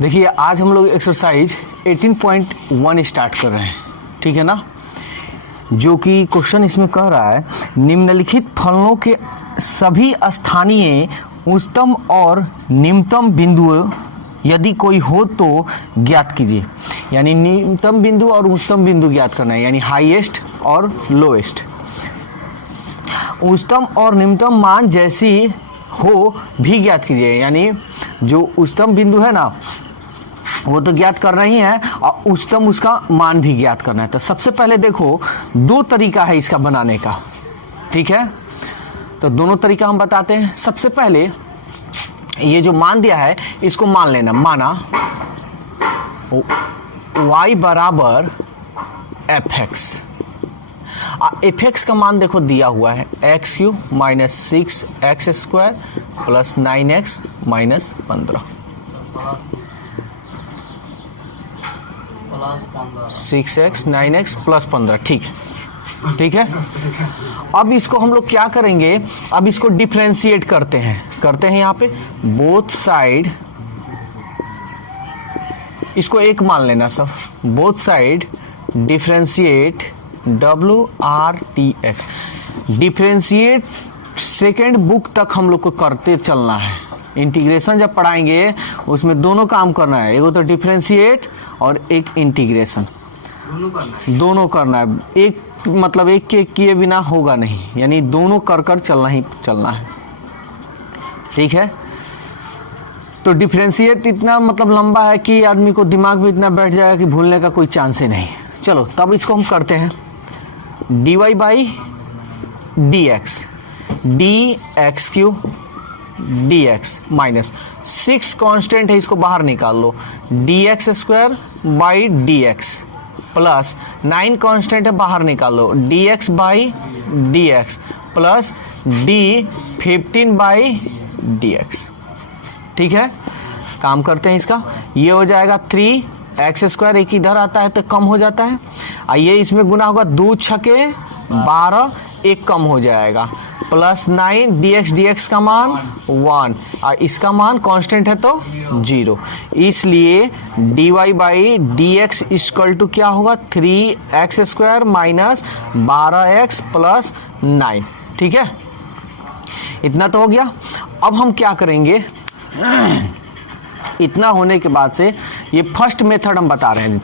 देखिए आज हम लोग एक्सरसाइज 18.1 स्टार्ट कर रहे हैं, ठीक है ना। जो कि क्वेश्चन इसमें कह रहा है निम्नलिखित फलनों के सभी स्थानीय उच्चतम और निम्नतम बिंदु यदि कोई हो तो ज्ञात कीजिए। यानी निम्नतम बिंदु और उच्चतम बिंदु ज्ञात करना है, यानी हाईएस्ट और लोएस्ट। उच्चतम और निम्नतम मान जैसी हो भी ज्ञात कीजिए, यानी जो उच्चतम बिंदु है ना वो तो ज्ञात करना ही है और उच्चतम उसका मान भी ज्ञात करना है। तो सबसे पहले देखो दो तरीका है इसका बनाने का, ठीक है। तो दोनों तरीका हम बताते हैं। सबसे पहले ये जो मान दिया है इसको मान लेना, माना y बराबर एफ एक्स। एफ एक्स का मान देखो दिया हुआ है x Q minus 6x square plus 9x minus 15, 6x 9x plus 15, ठीक है, ठीक है। अब इसको हम लोग क्या करेंगे, अब इसको डिफरेंशिएट करते हैं यहाँ पे बोथ साइड, इसको एक मान लेना सब, both side differentiate WRTX। Differentiate second book तक हम लोग को करते चलना है। इंटीग्रेशन जब पढ़ाएंगे उसमें दोनों काम करना है, एक तो डिफरेंशिएट और एक इंटीग्रेशन, दोनों करना है। एक मतलब एक के किए बिना होगा नहीं, यानी दोनों कर चलना ही चलना है, ठीक है। तो डिफरेंशिएट इतना मतलब लंबा है कि आदमी को दिमाग में इतना बैठ जाएगा कि भूलने का कोई चांस ही नहीं। चलो तब इसको हम करते हैं dy by dx, dx Q dx minus 6 constant है, इसको बाहर निकाल लो, dx square by dx plus 9 constant है, बाहर निकाल लो, dx by dx plus d15 by dx, ठीक है। काम करते हैं इसका, ये हो जाएगा 3x स्क्वायर, एक इधर आता है तो कम हो जाता है, आइए इसमें गुना होगा 2 छके 12, एक कम हो जाएगा, प्लस 9 dx का मान 1 और इसका मान कांस्टेंट है तो 0, इसलिए dy by dx equal to क्या होगा 3x square minus 12x plus 9, ठीक है। इतना तो हो गया। अब हम क्या करेंगे, इतना होने के बाद से ये फर्स्ट मेथड हम बता रहे हैं,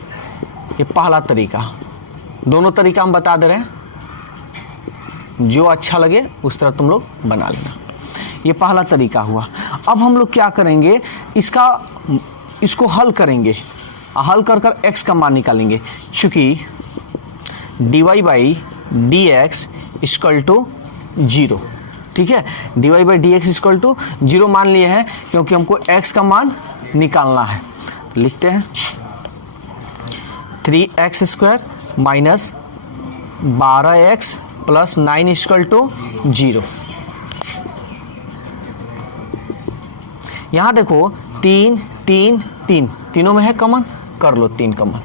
ये पहला तरीका, दोनों तरीका हम बता दे रहे हैं, जो अच्छा लगे उस तरह तुम लोग बना लेना। ये पहला तरीका हुआ। अब हम लोग क्या करेंगे, इसको हल करेंगे, हल कर x का मान निकालेंगे, चूंकि dy by dx equal to 0, ठीक है। dy by dx equal to 0 मान लिए हैं क्योंकि हमको x का मान निकालना है। तो लिखते हैं 3x square minus 12x plus 9 equal to 0। यहाँ देखो 3 3 3 तीनों में है कॉमन, कर लो 3 कॉमन,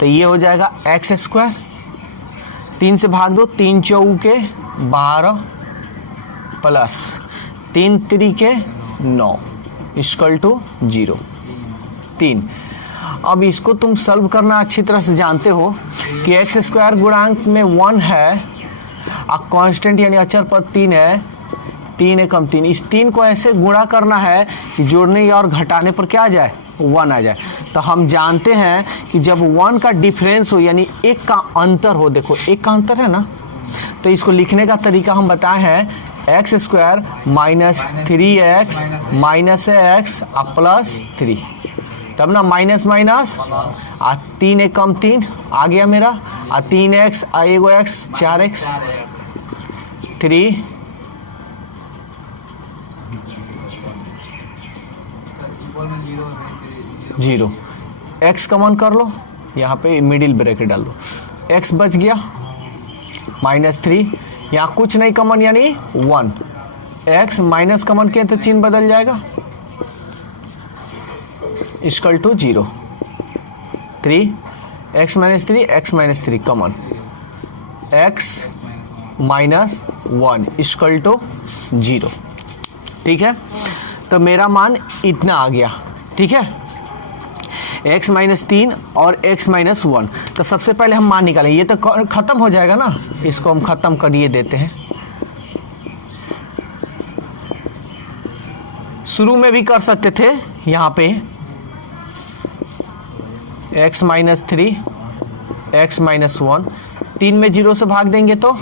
तो ये हो जाएगा x स्क्वायर, 3 से भाग दो, 3 चौके 12 प्लस 3 त्रिके 9 इक्वल टू 0 3। अब इसको तुम सॉल्व करना अच्छी तरह से जानते हो कि x स्क्वायर गुणांक में 1 है और कांस्टेंट यानी अचर पद 3 है, 3 एकम 3, इस 3 को ऐसे गुणा करना है कि जोड़ने और घटाने पर क्या आ जाए 1 आ जाए। तो हम जानते हैं कि जब 1 का डिफरेंस हो यानी एक का अंतर हो, देखो एक का अंतर है ना, तो इसको लिखने का तरीका हम बताए हैं x square minus 3x minus x plus 3, तब ना माइनस माइनस 3 एकम 3 आ गया मेरा, 3x एगो x 4x 3 0, x कॉमन कर लो, यहाँ पे मिडिल ब्रैकेट डाल दो, x बच गया माइनस 3, यहाँ कुछ नहीं कॉमन यानी 1, x माइनस कॉमन किया तो चिन्ह बदल जाएगा, equal to 0, 3 x minus 3 common, x minus 1 equal to 0, ठीक है। तो मेरा मान इतना आ गया, ठीक है। x माइनस 3 और x माइनस 1। तो सबसे पहले हम मान निकालें, ये तो खत्म हो जाएगा ना, इसको हम खत्म करिए देते हैं। शुरू में भी कर सकते थे, यहाँ पे x माइनस 3 x माइनस 1, 3 में 0 से भाग देंगे तो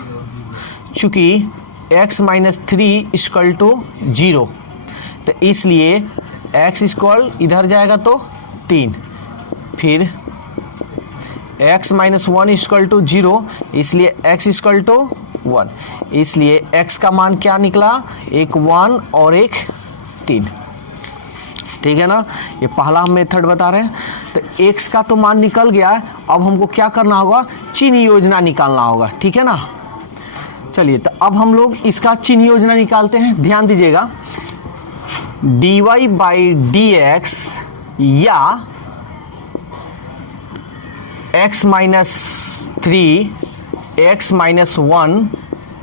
चूंकि x माइनस 3 इक्वल टू 0, तो इसलिए x इक्वल इधर जाएगा तो 3, फिर x माइनस 1 इक्वल टू 0, इसलिए x इक्वल टू 1, इसलिए x का मान क्या निकला, एक 1 और एक 3। ठीक है ना, ये पहला हम मेथड बता रहे हैं। तो x का तो मान निकल गया है, अब हमको क्या करना होगा, चिन्ह योजना निकालना होगा। ठीक है ना, चलिए तो अब हम लोग इसका चिन्ह योजना निकालते हैं। ध्यान दीजिएगा, dy बाई dx या x माइनस 3 x माइनस 1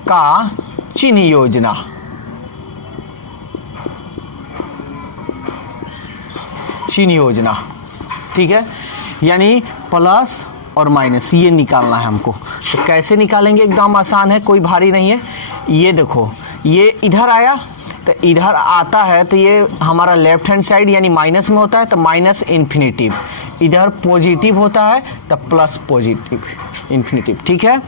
का चिन्ह योजना, चिन्ह योजना। ठीक है, यानी प्लस और माइनस ये निकालना है हमको। तो कैसे निकालेंगे, एकदम आसान है, कोई भारी नहीं है। ये देखो, ये इधर आया तो इधर आता है तो ये हमारा लेफ्ट हैंड साइड यानी माइनस में होता है, तो माइनस इन्फिनिटिव, इधर पॉजिटिव होता है तो प्लस पॉजिटिव इन्फिनिटिव। ठीक है,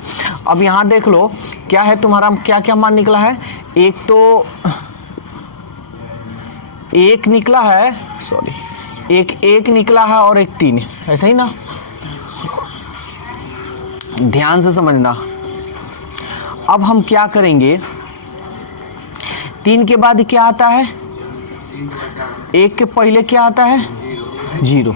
अब यहाँ देख लो क्या है तुम्हारा, क्या क्या मान निकला है, एक तो एक निकला है, सॉरी एक निकला है और एक 3, ऐसा ही ना, ध्यान से समझना। अब हम क्या करेंगे, 3 के बाद क्या आता है, 1 के पहले क्या आता है, 0,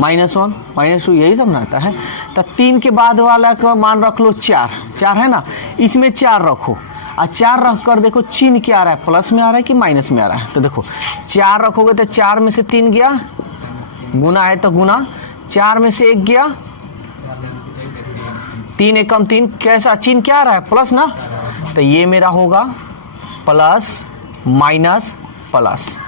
-1 -2 यही सब ना आता है। तो 3 के बाद वाला का मान रख लो 4 है ना, इसमें 4 रखो और 4 रख कर देखो चिन्ह क्या आ रहा है, प्लस में आ रहा है कि माइनस में आ रहा है। तो देखो 4 रखोगे तो 4 में से 3 गया, गुना है तो गुना, 4 में से 1 गया, 3 एकम 3, कैसा चिन्ह क्या आ रहा है, प्लस ना, तो ये मेरा होगा प्लस माइनस प्लस।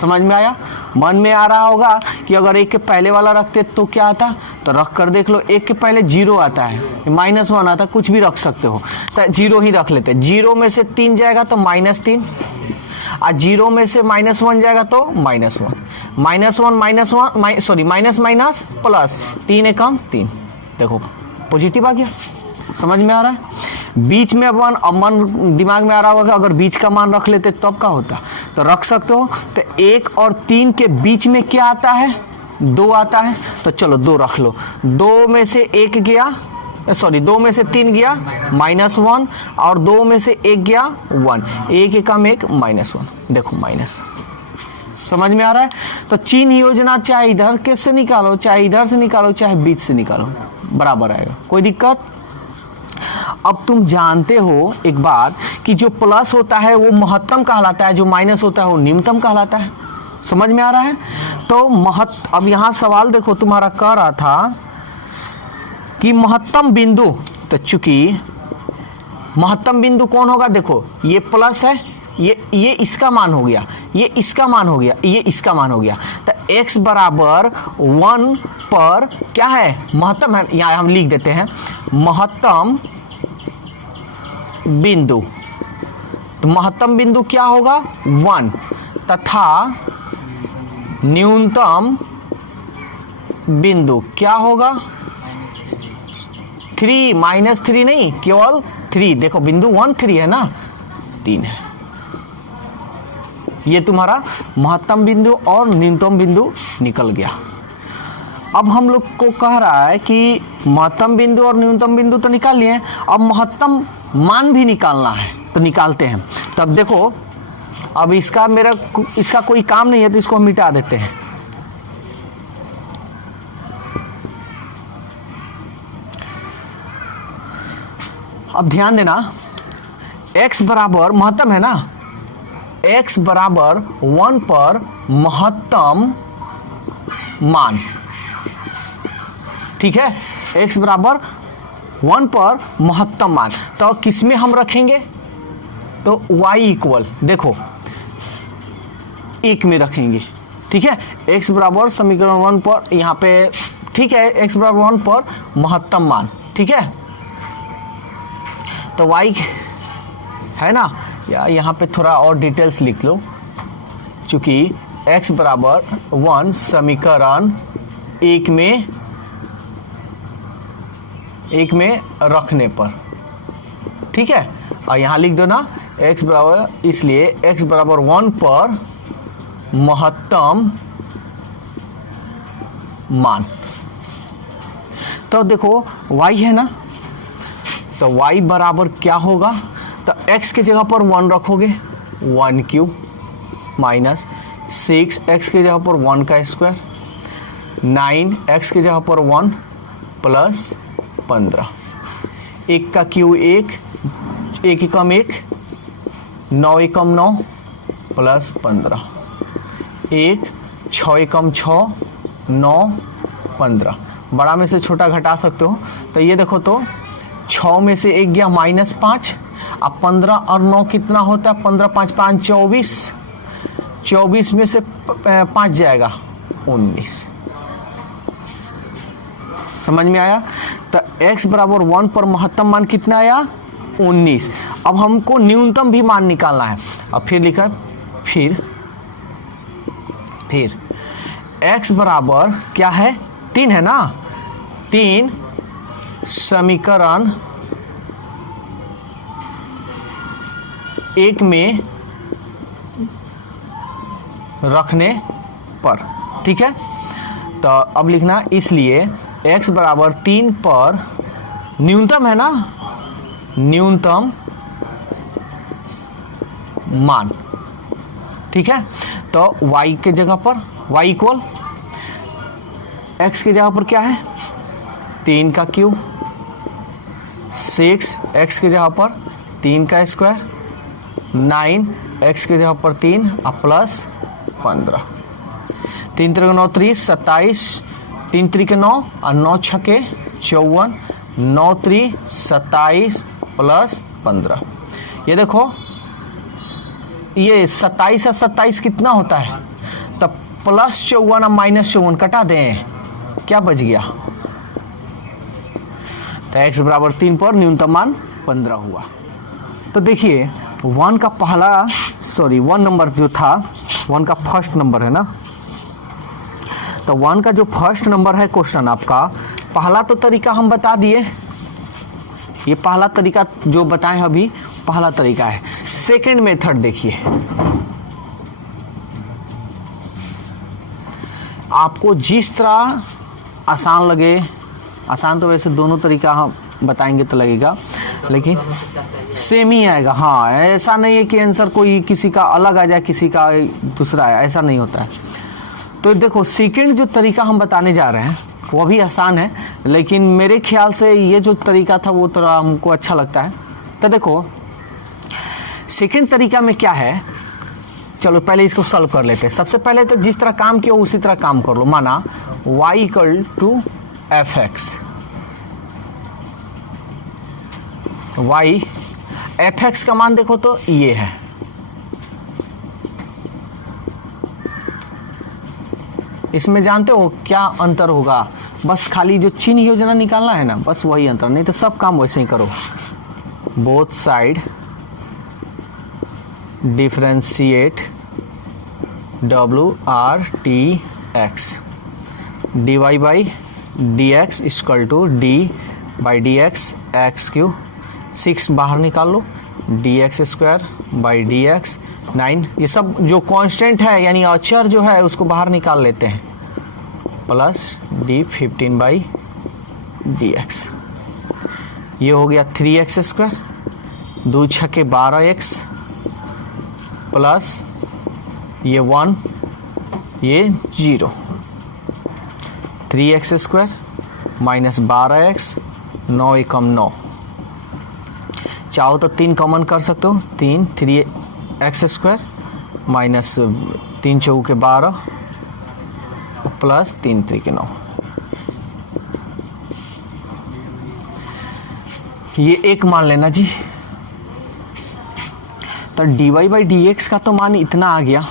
समझ में आया, मन में आ रहा होगा कि अगर 1 के पहले वाला रखते तो क्या आता, तो रख कर देख लो, 1 के पहले 0 आता है, -1 आता, कुछ भी रख सकते हो, तो 0 ही रख लेते। 0 में से 3 जाएगा तो -3, और 0 में से -1 जाएगा तो -1, -1 सॉरी माइनस माइनस प्लस, 3 एकम 3, देखो पॉजिटिव आ गया। समझ में आ रहा है, बीच में अपन मन दिमाग में आ रहा होगा अगर बीच का मान रख लेते तब क्या होता, तो रख सकते हो। तो 1 और 3 के बीच में क्या आता है, 2 आता है, तो चलो 2 रख लो। 2 में से 1 गया, सॉरी 2 में से 3 गया -1, और 2 में से 1 गया 1, 1 एकम 1 -1, देखो माइनस। समझ में आ रहा है, तो चिन्ह योजना चाहे इधर के से निकालो, चाहे इधर से निकालो, चाहे बीच से निकालो, बराबर आएगा, कोई दिक्कत। अब तुम जानते हो एक बात कि जो प्लस होता है वो महत्तम कहलाता है, जो माइनस होता है वो निम्नतम कहलाता है। समझ में आ रहा है, तो अब यहां सवाल देखो तुम्हारा कह रहा था कि महत्तम बिंदु, तो चूंकि महत्तम बिंदु कौन होगा, देखो ये प्लस है, ये इसका मान हो गया, ये इसका मान हो गया, ये इसका मान हो गया, तो x बराबर 1 पर क्या है, महत्तम है, यहां हम लिख देते हैं महत्तम बिंदु। तो महत्तम बिंदु क्या होगा 1, तथा न्यूनतम बिंदु क्या होगा 3, -3 नहीं, केवल 3, देखो बिंदु 1 3 है ना, 3 है। ये तुम्हारा महत्तम बिंदु और न्यूनतम बिंदु निकल गया। अब हम लोग को कह रहा है कि महत्तम बिंदु और न्यूनतम बिंदु तो निकाल लिए, अब महत्तम मान भी निकालना है, तो निकालते हैं। तब देखो, अब इसका कोई काम नहीं है, तो इसको हम मिटा देते हैं। अब ध्यान देना, x बराबर महत्तम है ना, x बराबर 1 पर महत्तम मान, ठीक है, x बराबर 1 पर महत्तम मान, तो किसमें हम रखेंगे, तो y इक्वल, देखो 1 में रखेंगे, ठीक है, x बराबर समीकरण 1 पर यहाँ पे, ठीक है, x बराबर 1 पर महत्तम मान, ठीक है। तो y है ना, या यहाँ पे थोड़ा और डिटेल्स लिख लो, चूंकि x बराबर 1 समीकरण एक में रखने पर, ठीक है। और यहाँ लिख दो ना x बराबर, इसलिए x बराबर 1 पर महत्तम मान। तो देखो y है ना, तो y बराबर क्या होगा, तो x के जगह पर 1 रखोगे 1 क्यूब माइनस 6x के जगह पर 1 का स्क्वायर, 9x के जगह पर 1 प्लस 15, 1 का क्यूब 1, 1 एकम 1, 9 एकम 9 प्लस 15, 1, 6 एकम 6, 9, 15। बड़ा में से छोटा घटा सकते हो, तो ये देखो तो 6 में से 1 गया -5, अब 15 और 9 कितना होता है, 15 5 5 24, 24 में से 5 जाएगा 19। समझ में आया। तो x बराबर 1 पर महत्तम मान कितना आया, 19। अब हमको न्यूनतम भी मान निकालना है। अब फिर लिखा, फिर x बराबर क्या है, 3 है ना, 3 समीकरण एक में रखने पर, ठीक है। तो अब लिखना, इसलिए x बराबर 3 पर न्यूनतम है ना, न्यूनतम मान, ठीक है। तो y के जगह पर y इक्वल x की जगह पर क्या है, 3 का क्यूब, 6 x की जगह पर 3 का स्क्वायर, 9 x की जगह पर 3 प्लस 15, 3 3 9 30 27, 3 3 9 और 9 6 54, 9 3 27 प्लस 15। ये देखो, ये 27 और 27 कितना होता है, तो प्लस 54 और माइनस 54 कटा दें, क्या बच गया। तो x बराबर 3 पर न्यूनतम मान 15 हुआ। तो देखिए 1 नंबर जो था, 1 का फर्स्ट नंबर है ना, तो 1 का जो फर्स्ट नंबर है क्वेश्चन आपका, पहला तो तरीका हम बता दिए, ये पहला तरीका जो बताएं अभी पहला तरीका है। सेकंड मेथड देखिए, आपको जिस तरह आसान लगे, आसान तो वैसे दोनों तरीका हम बताएंगे तो लगेगा, लेकिन सेम ही आएगा। हाँ, ऐसा नहीं है कि आंसर कोई किसी का अलग आ जाए, किसी का दूसरा आए, ऐसा नहीं होता है। तो देखो सेकंड जो तरीका हम बताने जा रहे हैं वो भी आसान है, लेकिन मेरे ख्याल से ये जो तरीका था वो थोड़ा हमको अच्छा लगता है। तो देखो सेकंड तरीका में क्या है, चलो पहले इसको सॉल्व कर लेते हैं। सबसे पहले तो जिस तरह काम किया उसी तरह काम कर लो। माना y equal to fx, y fx का मान देखो तो ये है, इसमें जानते हो क्या अंतर होगा, बस खाली जो चिन्ह योजना निकालना है ना, बस वही अंतर, नहीं तो सब काम वैसे ही करो। Both side differentiate WRTX dy by dx equal to d by dx x cube, 6 बाहर निकाल लो, dx स्क्वायर बाई dx 9, ये सब जो कांस्टेंट है यानी अचर जो है उसको बाहर निकाल लेते हैं, प्लस d 15 बाई dx, ये हो गया 3x स्क्वायर, 2 छक्के 12x प्लस ये 1 ये 0, 3x स्क्वायर माइनस 12x, 9 एकम 9, चाहो तो 3 कॉमन कर सकते हो, 3x स्क्वायर माइनस 3 चौके 12 प्लस 3 3 9, ये एक मान लेना जी। तो dy बाई dx का तो मान इतना आ गया,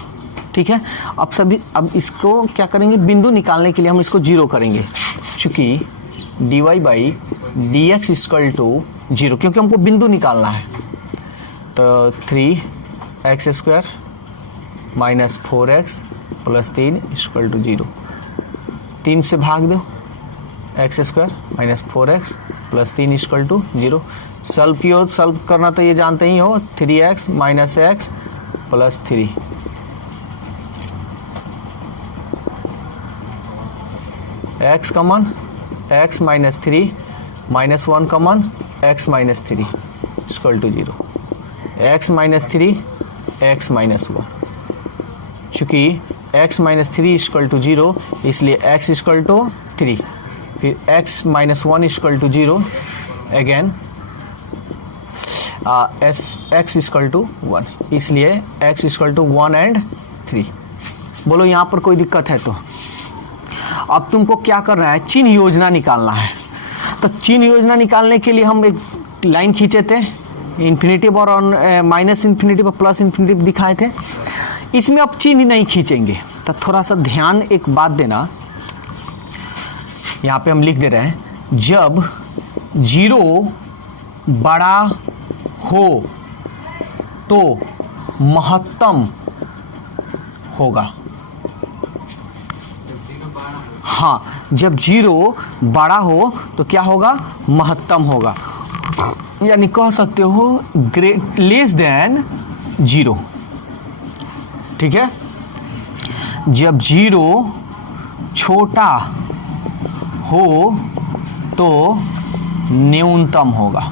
ठीक है। अब इसको क्या करेंगे, बिंदु निकालने के लिए हम इसको जीरो करेंगे, चूंकि dy by d x equal to zero, क्योंकि हमको बिंदु निकालना है। तो 3x² minus 4x plus 3 equal to zero. 3 से भाग दो, x² minus 4x plus 3 equal to zero. Solve करना तो ये जानते ही हो, 3x minus x plus 3, x common x minus 3 minus 1 common x minus 3 equal to zero. x minus 3 x minus 1, चूंकि x minus 3 equal to zero इसलिए x equal to 3, फिर x minus 1 equal to zero, again x equal to 1, इसलिए x equal to 1 and 3। बोलो यहाँ पर कोई दिक्कत है तो? अब तुमको क्या करना है, चिन्ह योजना निकालना है। तो चिन्ह योजना निकालने के लिए हम एक लाइन खींचे थे, इन्फिनेटिव और माइनस इन्फिनेटिव और प्लस इन्फिनेटिव दिखाए थे। इसमें अब चिन्ह नहीं खींचेंगे, तो थोड़ा सा ध्यान एक बात देना। यहाँ पे हम लिख दे रहे हैं, जब 0 बड़ा हो तो महत्तम होगा। हाँ, जब 0 बड़ा हो तो क्या होगा, महत्तम होगा, यानी कह सकते हो लेस देन 0, ठीक है। जब 0 छोटा हो तो न्यूनतम होगा,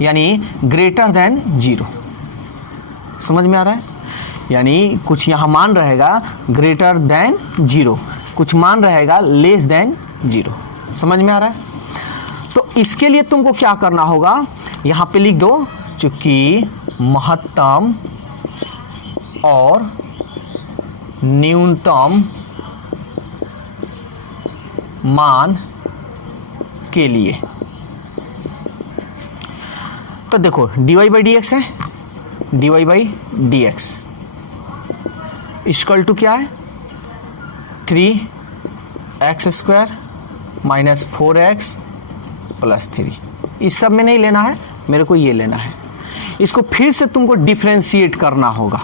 यानी ग्रेटर देन 0। समझ में आ रहा है? यानी कुछ यहाँ मान रहेगा ग्रेटर देन 0, कुछ मान रहेगा लेस देन 0। समझ में आ रहा है? तो इसके लिए तुमको क्या करना होगा, यहाँ पे लिख दो, चूंकि महत्तम और न्यूनतम मान के लिए। तो देखो dy बाई डी एक्स है, dy by d x equal to क्या है, 3x² माइनस 4x प्लस 3। इस सब में नहीं लेना है, मेरे को ये लेना है। इसको फिर से तुमको डिफरेंशिएट करना होगा,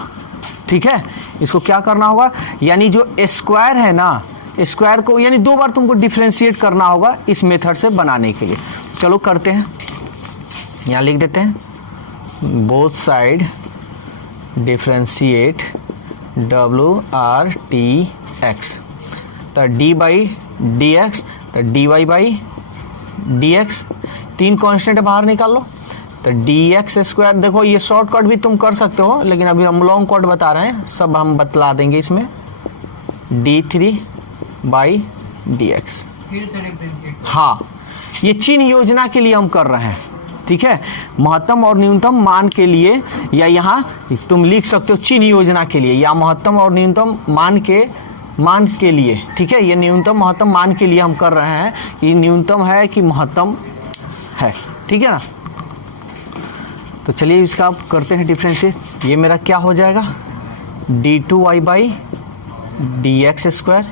ठीक है। इसको क्या करना होगा, यानी जो स्क्वायर है ना, स्क्वायर को यानी 2 बार तुमको डिफरेंशिएट करना होगा इस मेथड से बनाने के लिए। चलो करते हैं, यहाँ लिख देते हैं, बोथ साइड डिफरेंशिएट WRTX। तो d बाई डी एक्स, तो dy by d x, 3 constant बाहर निकाल लो। तो dx², देखो ये शॉर्टकट भी तुम कर सकते हो, लेकिन अभी हम लॉन्ग कट बता रहे हैं, सब हम बतला देंगे इसमें। d3 बाई डी एक्स, हाँ, ये चिन्ह योजना के लिए हम कर रहे हैं, ठीक है। महत्तम और न्यूनतम मान के लिए, या यहाँ तुम लिख सकते हो चिन्ह योजना के लिए, या महत्तम और न्यूनतम मान के लिए, ठीक है। ये न्यूनतम महत्तम मान के लिए हम कर रहे हैं कि न्यूनतम है कि महत्तम है, ठीक है ना। तो चलिए इसका करते हैं डिफरेंशिएट। ये मेरा क्या हो जाएगा, d2y by d x square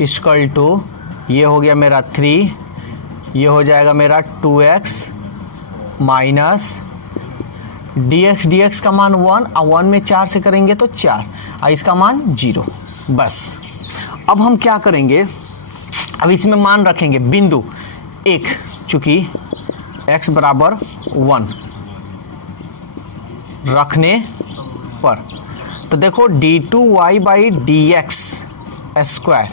equal to, ये हो गया मेरा 3, ये हो जाएगा मेरा 2x माइनस dx का मान 1, और 1 में 4 से करेंगे तो 4, और इसका मान 0। बस अब हम क्या करेंगे, अब इसमें मान रखेंगे बिंदु 1, चूंकि x बराबर 1 रखने पर। तो देखो d2y by d x square,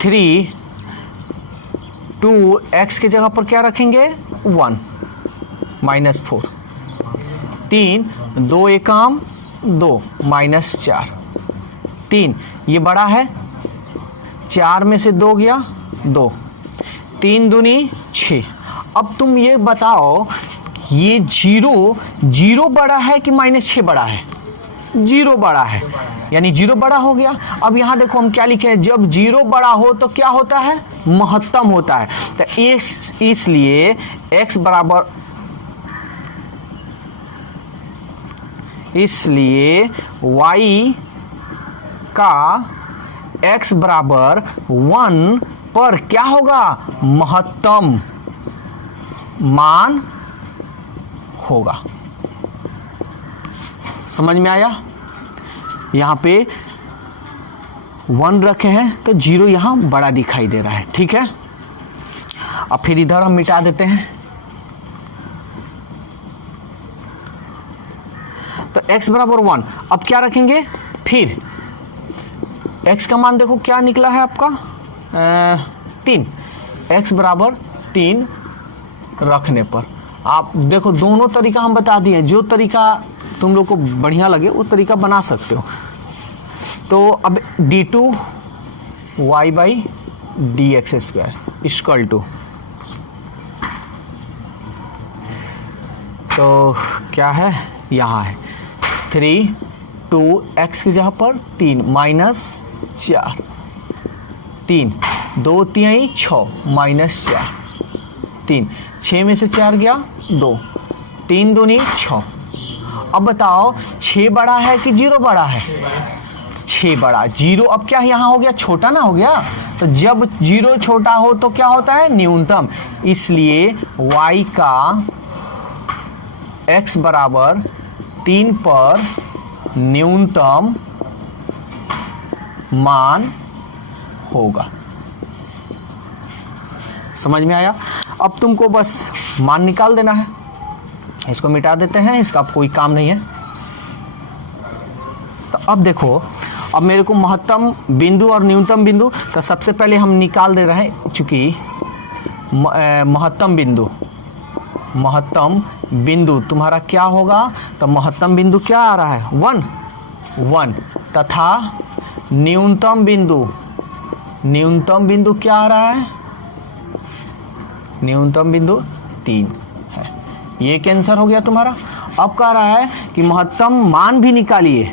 3 2x के जगह पर क्या रखेंगे 1 माइनस 4, 3 2 एकम 2 माइनस 4, 3 ये बड़ा है, 4 में से 2 गया 2, 3 दूनी 6। अब तुम ये बताओ, ये 0 बड़ा है कि -6 बड़ा है? 0 बड़ा है, यानी 0 बड़ा हो गया। अब यहाँ देखो हम क्या लिखे हैं, जब 0 बड़ा हो तो क्या होता है, महत्तम होता है। तो इसलिए x बराबर इसलिए y का x बराबर 1 पर क्या होगा, महत्तम मान होगा। समझ में आया? यहां पे 1 रखे हैं तो 0 यहां बड़ा दिखाई दे रहा है, ठीक है। अब फिर इधर हम मिटा देते हैं, तो x बराबर 1। अब क्या रखेंगे, फिर x का मान देखो क्या निकला है आपका 3। x बराबर 3 रखने पर आप देखो दोनों तरीका हम बता दिए, जो तरीका तुम लोग को बढ़िया लगे वो तरीका बना सकते हो। तो अब d2y by d x square equal to, तो क्या है यहाँ है 3 2x की जगह पर 3 माइनस 4, 3 2 3 6 माइनस 4 3, 6 में से 4 गया 2, 3 दूनी 6। अब बताओ 6 बड़ा है कि 0 बड़ा है, 6 बड़ा। 0 अब क्या यहाँ हो गया, छोटा ना हो गया, तो जब 0 छोटा हो तो क्या होता है, न्यूनतम। इसलिए y का x बराबर 3 पर न्यूनतम मान होगा। समझ में आया? अब तुमको बस मान निकाल देना है, इसको मिटा देते हैं, इसका अब कोई काम नहीं है। तो अब देखो, अब मेरे को महत्तम बिंदु और न्यूनतम बिंदु, तो सबसे पहले हम निकाल दे रहे हैं, चूंकि महत्तम बिंदु तुम्हारा क्या होगा, तो महत्तम बिंदु क्या आ रहा है 1 तथा न्यूनतम बिंदु क्या आ रहा है, न्यूनतम बिंदु 3 है। ये कैंसर हो गया तुम्हारा। अब कह रहा है कि महत्तम मान भी निकालिए,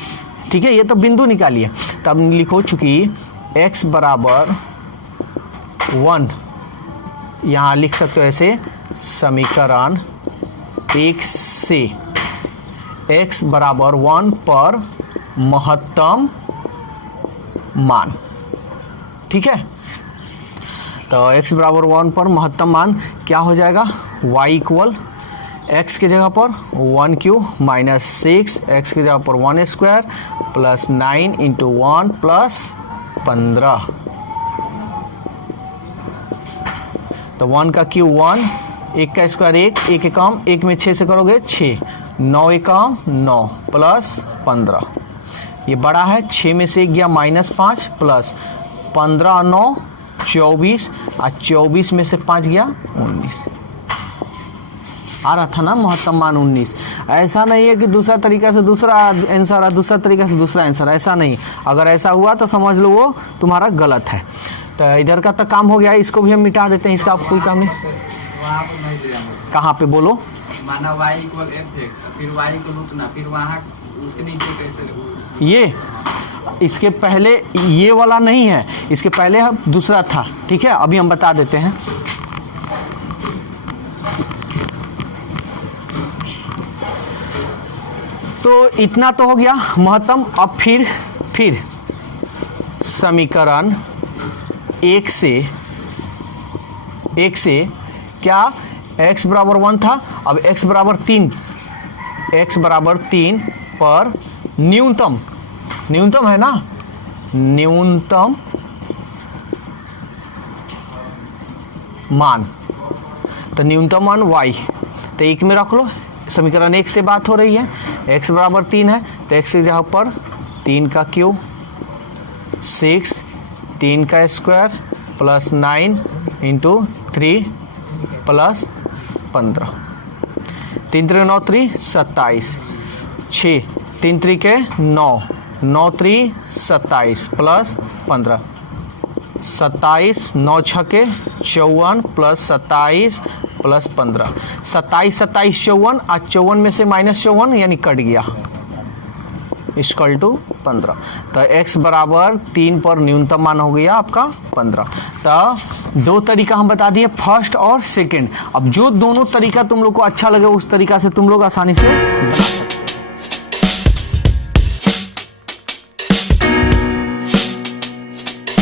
ठीक है, ये तो बिंदु निकालिए। तब लिखो, चूंकि x बराबर 1, यहां लिख सकते हो ऐसे, समीकरण 1 से x बराबर 1 पर महत्तम मान, ठीक है। तो x बराबर 1 पर महत्तम मान क्या हो जाएगा, y इक्वल x की जगह पर 1 क्यूब माइनस 6, x की जगह पर 1 स्क्वायर प्लस 9 इंटू 1 प्लस 15। तो 1 का क्यूब 1, 1 का स्क्वायर 1, 1 एकम 1 में 6 से करोगे 6, 9 एकम 9 प्लस 15। ये बड़ा है, 6 में से 1 गया माइनस 5 प्लस 15 और 9 24, और 24 में से 5 गया 19। आ रहा था ना महत्तम मान 19। ऐसा नहीं है कि दूसरा तरीका से दूसरा आंसर है, दूसरा तरीका से दूसरा आंसर, ऐसा नहीं। अगर ऐसा हुआ तो समझ लो वो तुम्हारा गलत है। तो इधर का तो काम हो गया, इसको भी हम मिटा देते हैं, इसका कोई काम नहीं। कहाँ पे बोलो, माना y इक्वल f फिर y इक्वल उतना, फिर वहाँ उतनी कैसे, ये इसके पहले ये वाला नहीं है, इसके पहले दूसरा था, ठीक है। अभी हम बता देते हैं। तो इतना तो हो गया महत्तम। अब फिर समीकरण 1 से क्या, x बराबर 1 था, अब x बराबर 3 पर न्यूनतम है ना, न्यूनतम मान, तो न्यूनतम मान y, तो 1 में रख लो। समीकरण 1 से बात हो रही है, x बराबर 3 है, तो x की जगह पर 3 का क्यूब 6, 3 का स्क्वायर प्लस 9 इंटू 3 प्लस 15, 3 3 9 3 27, 6 3 3 के 9, 9 3 27 प्लस 15, 27 9 6 के 54 प्लस 27 प्लस 15, 27 27 54, आज 54 में से माइनस 54 यानी कट गया, इक्वल टू 15। तो x बराबर 3 पर न्यूनतम मान हो गया आपका 15। तो 2 तरीका हम बता दिए, फर्स्ट और सेकंड। अब जो दोनों तरीका तुम लोग को अच्छा लगे उस तरीका से तुम लोग आसानी से बना सकते हो।